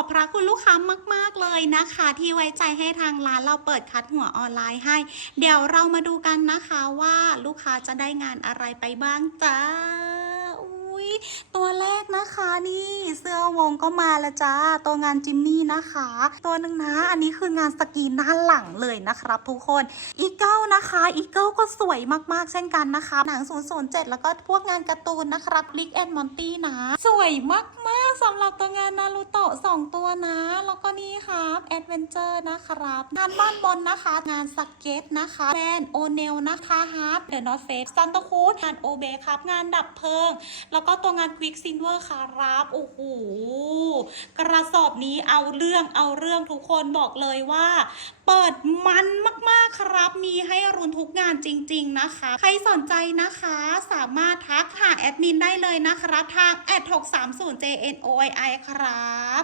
อบพระคุณลูกค้ามาก ๆ เลยนะคะ ที่ไว้ใจให้ทางร้านเราเปิดคัดหัวออนไลน์ให้ เดี๋ยวเรามาดูกันนะคะว่าลูกค้าจะได้งานอะไรไปบ้างจ้าอุ้ยตัวแรกนะคะนี่เสื้อวงก็มาแล้วจ้า ตัวงานจิมมี่นะคะ ตัวหนึ่งนะ อันนี้คืองานสกรีนด้านหลังเลยนะครับทุกคนอีกเกิล นะคะอีเกิลก็สวยมากๆเช่นกันนะคะ หนัง 007 แล้วก็พวกงานการ์ตูนนะครับลิกแอนมอนตี้นะ สวยมากๆสำหรับตัวงานนารูโตะ2ตัวนะ แล้วก็นี่ครับแอดเวนเจอร์นะครับงานบ้านบนนะคะ งานสเก็ตนะคะแบรนด์โอเนลนะคะฮาร์ดเดอะนอตเฟสซันตาคูดงานโอเบครับ งานดับเพลิง แล้วก็ตัวงานควิกซินเวอร์ครับโอ้โห กระสอบนี้เอาเรื่องเอาเรื่องทุกคนบอกเลยว่า เปิดมันมากๆครับ มีให้รุนทุกงานจริง ๆนะคะ ใครสนใจนะคะสามารถทักหาแอดมินได้เลยนะครับ ทาง at 630 jnoi ครับ